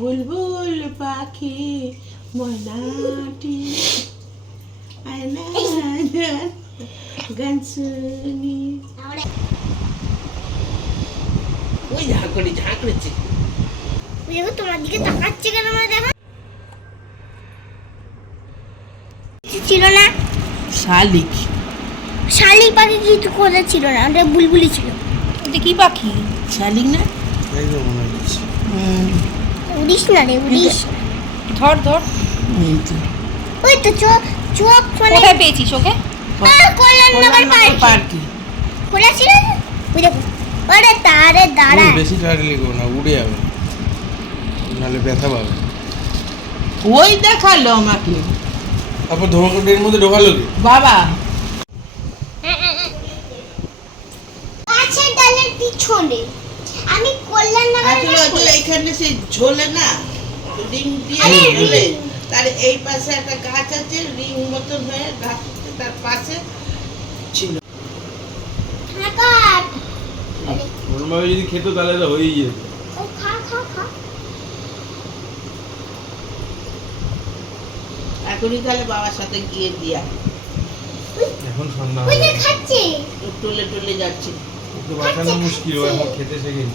বুলবুল পাখি ময়নাটি আয়না গান শুনি ওই দেখো তোমার দিকে তাকাচ্ছে কেন আমার দেখো? ছিল না। শালিক। শালিক পাখি কিছু ছিল না ওটা বুলবুলি ছিল। কি পাখি? শালিক না? হুম, উড়িস না রে উড়িস। ধর ধর। এই তো ওই তো চোখ চোখ ফোনে কোথায় পেয়েছিস ওকে? কল্যাণনগর পার্ক। পার্কে। খোলা ছিল? ওই দেখো। ওরে তারে দাঁড়া। বেশি টাড়াটাড়ি করো না উড়ে যাবে। নাহলে ব্যথা পাবে। ওই দেখাল আমাকে। তারপর ধর্মকটের মধ্যে ঢোকালো বাবা। গাছের ডালের পিছনে। আমি কল্যাণনগর আসলে ওই যে এইখানে সে ঝোলে না রিং দিয়ে ঝোলে তার এই পাশে একটা গাছ আছে রিং মতন হয়ে গাছ তার পাশে ছিল। ওরমভাবে যদি খেতো তাহলে তো হয়েই যেত। ও খা খা খা। এখনই তাহলে বাবার সাথে গিয়ে দিয়া। এখন সন্ধ্যা হয়ে টুলে টুলে যাচ্ছে। বাঁচানো মুশকিল ও এখন খেতে শেখেনি।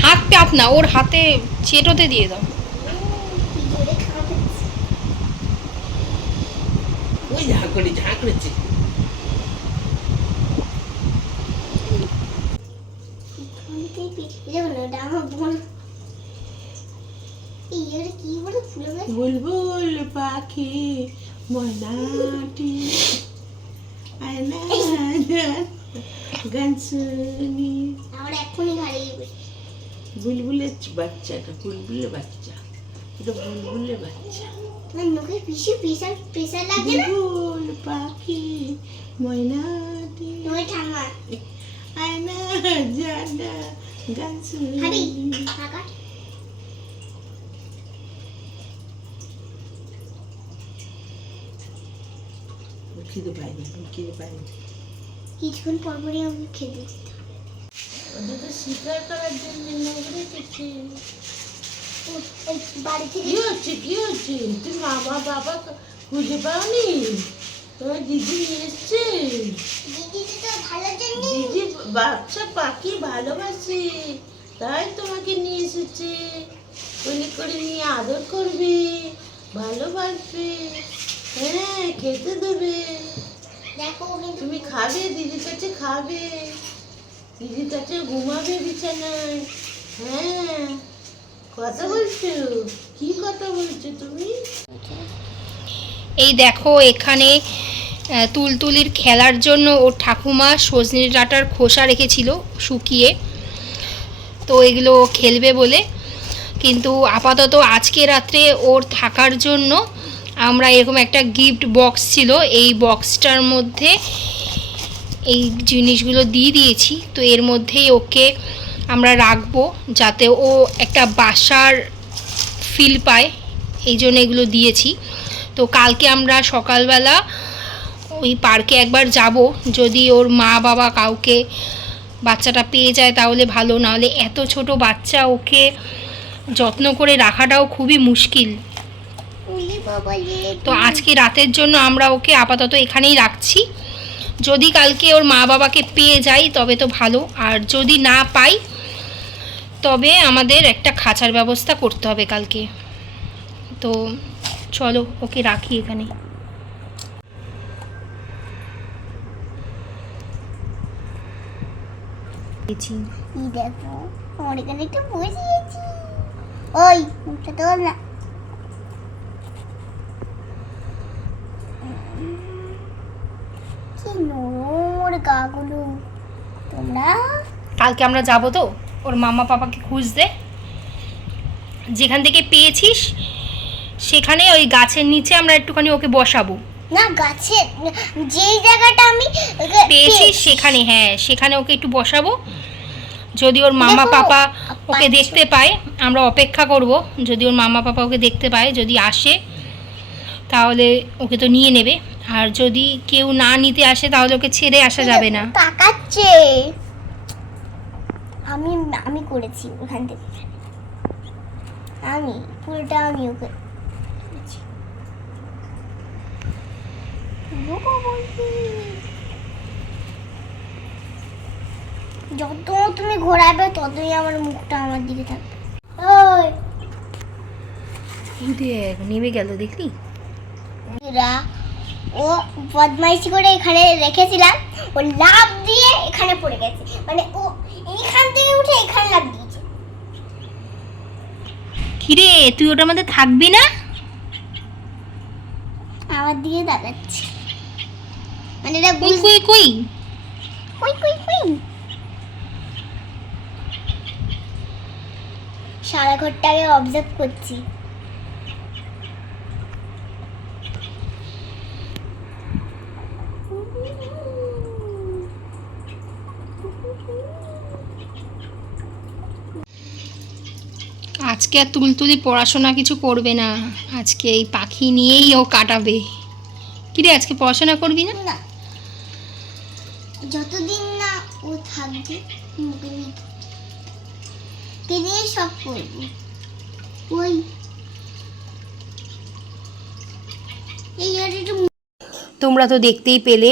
হাত পাত না ওর হাতে চেটোতে দিয়ে দাও। ওই করেছে দেখো না ওটা আমার বোন এই এটা কি বলে ফুলে গেছে বুলবুল পাখি ময়নাটি আয়না গান শুনি। আমরা এক্ষুনি হারিয়ে বুলবুলের বাচ্চা এটা বুলবুলের বাচ্চা। এটা বুলবুলের বাচ্চা। মুখে বেশি প্রেশার প্রেশার লাগে না? বুলবুল পাখি ময়নাটি তোমার ঠাম্মা। আয়না জানা গান শুনি। কাকা খিদে পাইনি খিদে পাইনি কিছুক্ষণ পর পরই আমাকে খেতে দিত। ওদের তো শিকার করার জন্য ও- ওই বাড়ি থেকে কি হচ্ছে কি হচ্ছে? তুমি মামা বাবা খুঁজে পাওনি? তোমার দিদি এসছে। দিদি তো ভালোর জন্য দিদি বাচ্চা পাখি ভালোবাসে। তাই তোমাকে নিয়ে এসেছে। কোলে করে নিয়ে আদর করবে ভালোবাসবে হ্যাঁ খেতে দেবে। তুমি খাবে কাছে খাবে। দিদির কাছে ঘুমাবে বিছানায়। হ্যাঁ। কথা বলছো? কি কথা বলছো তুমি? এই দেখো, এখানে তুলতুলির খেলার জন্য ওর ঠাকুমা সজনে ডাঁটার খোসা রেখেছিল শুকিয়ে। তো এগুলো খেলবে বলে। কিন্তু আপাতত আজকে রাত্রে ওর থাকার জন্য আমরা এরকম একটা গিফট বক্স ছিল, এই বক্সটার মধ্যে এই জিনিসগুলো দিয়ে দিয়েছি। তো এর মধ্যেই ওকে আমরা রাখব যাতে ও একটা বাসার ফিল পায়, এই জন্য এগুলো দিয়েছি। তো কালকে আমরা সকালবেলা ওই পার্কে একবার যাব, যদি ওর মা বাবা কাউকে বাচ্চাটা পেয়ে যায় তাহলে ভালো, নাহলে এত ছোট বাচ্চা ওকে যত্ন করে রাখাটাও খুবই মুশকিল। তো আজকে রাতের জন্য আমরা ওকে আপাতত এখানেই রাখছি। যদি কালকে ওর মা বাবাকে পেয়ে যাই তবে তো ভালো। আর যদি না পাই তবে আমাদের একটা খাঁচার ব্যবস্থা করতে হবে কালকে। তো চলো ওকে রাখি এখানে দেখো ওর বসিয়েছি। ওই তোর না। নোর তোমরা? কালকে আমরা যাব তো ওর মামা পাপাকে খুঁজতে। যেখান থেকে পেয়েছিস সেখানে ওই গাছের নিচে আমরা একটুখানি ওকে বসাবো। না গাছের যেই জায়গাটা আমি পেয়েছিস পেয়েছি। সেখানে হ্যাঁ সেখানে ওকে একটু বসাবো। যদি ওর মামা পাপা ওকে দেখতে পায় আমরা অপেক্ষা করব। যদি ওর মামা পাপা ওকে দেখতে পায় যদি আসে তাহলে ওকে তো নিয়ে নেবে। আর যদি কেউ না নিতে আসে তাহলে ওকে ছেড়ে আসা যাবে না। তাকাচ্ছে। আমি আমি করেছি ওখান থেকে। আমি পুরোটা আমি ওকে। যত তুমি ঘোরাবে ততই আমার মুখটা আমার দিকে থাকবে। ওই। দেখ নেমে গেল দেখলি? ও বদমাইশি করে এখানে রেখেছিলাম। ও লাভ দিয়ে এখানে পড়ে গেছে। মানে ও এইখান থেকে উঠে এখানে লাভ দিয়েছে। কিরে তুই ওটার মধ্যে থাকবি না? আমার দিকে দাঁড়াচ্ছে মানে এটা কই কই কই? কই কই কই? সারা ঘরটাকে অবজার্ভ করছি। আজকে আর তুলতুলি পড়াশোনা কিছু করবে না। আজকে এই পাখি নিয়েই ও কাটাবে। কিরে আজকে পড়াশোনা করবি না? যতদিন না ও থাকবে সব করব। ওই। তোমরা তো দেখতেই পেলে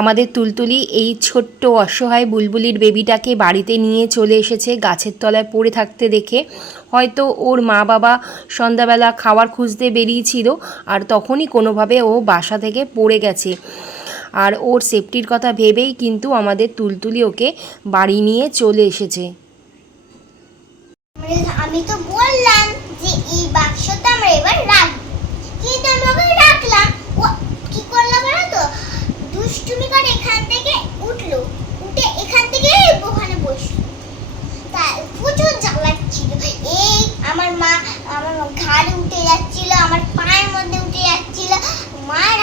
আমাদের তুলতুলি এই ছোট্ট অসহায় বুলবুলির বেবিটাকে বাড়িতে নিয়ে চলে এসেছে গাছের তলায় পড়ে থাকতে দেখে। হয়তো ওর মা বাবা সন্ধ্যাবেলা খাওয়ার খুঁজতে বেরিয়েছিল আর তখনই কোনোভাবে ও বাসা থেকে পড়ে গেছে। আর ওর সেফটির কথা ভেবেই কিন্তু আমাদের তুলতুলি ওকে বাড়ি নিয়ে চলে এসেছে। আমি তো বললাম যে এই বাক্সটা আমরা এবার রাখব। কিন্তু আমি ওকে রাখলাম ও কি করলাম বলো তো দুষ্টুমি করে এখান থেকে উঠল। উঠে এখান থেকে ওখানে বসল। তা প্রচুর জ্বালাচ্ছিল এই আমার মা আমার ঘাড়ে উঠে যাচ্ছিল, আমার পায়ের মধ্যে উঠে যাচ্ছিল।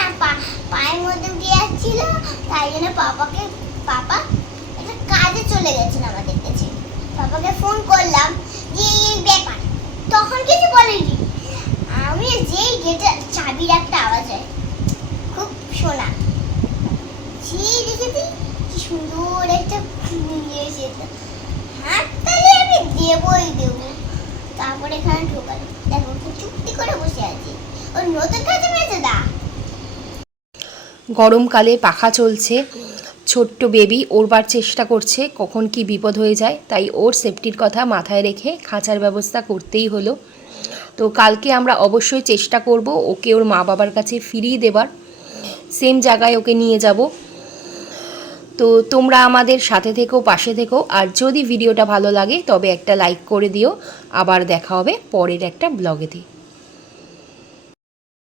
আর পা, পায়ের মধ্যে উঠে যাচ্ছিল। তাই জন্য পাপাকে, পাপা একটা কাজে চলে গেছেন আমাদের কাছে। পাপাকে ফোন করলাম যে, এই ব্যাপার। তখন কিছু বলেনি। আমি যেই গেটে চাবির একটা আওয়াজ হয়, খুব শোনা। দেখেছি কি সুন্দর একটা ইয়ে এসেছে হাততালি আমি দেবই দেবো। তারপরে এখানে ঢোকালো। দেখো খুব চুপটি করে বসে আছে। ওর নতুন কাজে পেয়েছে দা। গরমকালে পাখা চলছে। ছোট্ট বেবি ওরবার চেষ্টা করছে, কখন কি বিপদ হয়ে যায়। তাই ওর সেফটির কথা মাথায় রেখে খাঁচার ব্যবস্থা করতেই হলো। তো কালকে আমরা অবশ্যই চেষ্টা করব ওকে ওর মা বাবার কাছে ফিরিয়ে দেবার। সেম জায়গায় ওকে নিয়ে যাব। তো তোমরা আমাদের সাথে থেকো, পাশে থেকো। আর যদি ভিডিওটা ভালো লাগে, তবে একটা লাইক করে দিও। আবার দেখা হবে পরের একটা ব্লগেতে